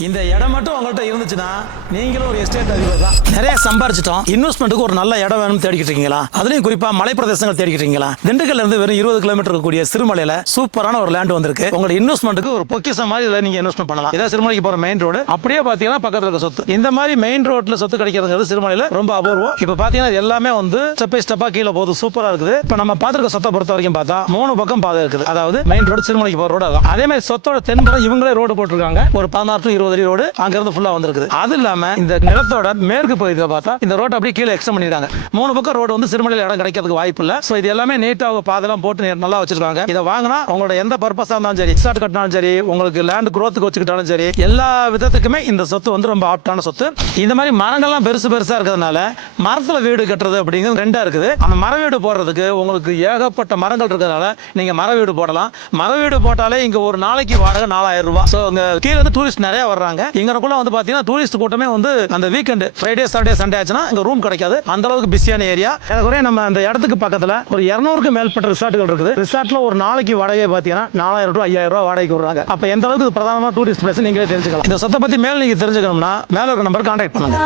இந்த இடம் மட்டும் உங்கள்கிட்ட இருந்துச்சுன்னா நீங்களும் ஒரு எஸ்டேட் அதிபர் தான். நிறைய சம்பாரிச்சிட்டோம். இன்வெஸ்ட்மெண்ட்டுக்கு ஒரு நல்ல இடம் வேணும்னு தேடிக்கிட்டு இருக்கீங்களா? அதுலயும் குறிப்பா மலை பிரதேசங்கள் தேடிக்கிட்டு இருக்கீங்களா? திண்டுக்கல்ல இருந்து வெறும் 20 கிலோமீட்டர் இருக்கக்கூடிய சிறுமலையில சூப்பரான ஒரு லேண்ட் வந்திருக்கு. உங்களோட இன்வெஸ்ட்மெண்ட்டுக்கு ஒரு பொக்கிஷம் மாதிரி இதுல நீங்க இன்வெஸ்ட்மெண்ட் பண்ணலாம். இதான் சிறுமலைக்கு போற மெயின் ரோடு. அப்படியே பாத்தீங்கன்னா பக்கத்துல இருக்க சொத்து. இந்த மாதிரி மெயின் ரோட்ல சொத்து கிடைக்கிறது சிறுமலையில ரொம்ப அபூர்வம். இப்ப பாத்தீங்கன்னா எல்லாமே வந்து ஸ்டெப் பை ஸ்டெப்பா கீழே போகுது. சூப்பரா இருக்குது. இப்ப நம்ம பாத்துருக்க சொத்தை பொறுத்த வரைக்கும் பார்த்தா 3 பக்கம் பாதை இருக்குது. அதாவது மெயின் ரோடு சிறுமலைக்கு போற ரோடு. அதே மாதிரி சொத்தோட தென்புறம் இவங்களே ரோடு போட்டிருக்காங்க. ஒரு 16 to 20 அடி ரோடு அங்க இருந்து ஃபுல்லா வந்திருக்குது. அது இல்லாம இந்த நிலத்தோட மேற்கு பகுதியில பார்த்தா இந்த ரோட் அப்படியே கீழே எக்ஸ்டெண்ட் பண்ணிருக்காங்க. 3 பக்கம் ரோடு வந்து சிறுமலையில இடம் கிடைக்கிறதுக்கு வாய்ப்பு இல்ல. சோ இது எல்லாமே நீட்டா பாதெல்லாம் போட்டு நல்லா வச்சிருக்காங்க. இதை வாங்கினா உங்களோட எந்த பர்பஸா இருந்தாலும் சரி, ரிசார்ட் கட்டினாலும் சரி, உங்களுக்கு லேண்ட் குரோத்துக்கு வச்சுக்கிட்டாலும் சரி, எல்லா விதத்துக்குமே இந்த சொத்து வந்து ரொம்ப ஆப்டான சொத்து. இந்த மாதிரி மரங்கள்லாம் பெருசு பெருசா இருக்கிறதுனால மரத்துல வீடு கட்டுறது அப்படிங்கிறது ரெண்டா இருக்குது. அந்த மர வீடு போடுறதுக்கு உங்களுக்கு ஏகப்பட்ட மரங்கள் இருக்கிறதுனால நீங்க மர வீடு போடலாம். மர வீடு போட்டாலே இங்க ஒரு நாளைக்கு வாடகை 4000 ரூபாய். சோ இங்க கீழே வந்து டூரிஸ்ட் நிறைய வர்றாங்க. இங்கக்குள்ள வந்து பாத்தீங்கன்னா டூரிஸ்ட் கூட்டமே வந்து அந்த வீக்கெண்ட் ஃப்ரைடே சாட்டர்டே சண்டே ஆச்சுன்னா இங்க ரூம் கிடைக்காது. அந்த அளவுக்கு பிஸியான ஏரியா. ஏறக்குறைய நம்ம அந்த இடத்துக்கு பக்கத்துல ஒரு 200க்கு மேற்பட்ட ரிசார்ட்டுகள் இருக்குது. ரிசார்ட்ல ஒரு நாளைக்கு வாடகை பாத்தீங்கன்னா 4000 to 5000 ரூபாய் வாடகைக்கு விடுறாங்க. அப்ப எந்த அளவுக்கு இது பிரதானமான டூரிஸ்ட் பிளேஸ் நீங்களே தெரிஞ்சுக்கலாம். இந்த சொத்தை பத்தி மேல நீங்க தெரிஞ்சுக்கணும்னா மேல ஒரு நம்பர் கான்டாக்ட் பண்ணுங்க.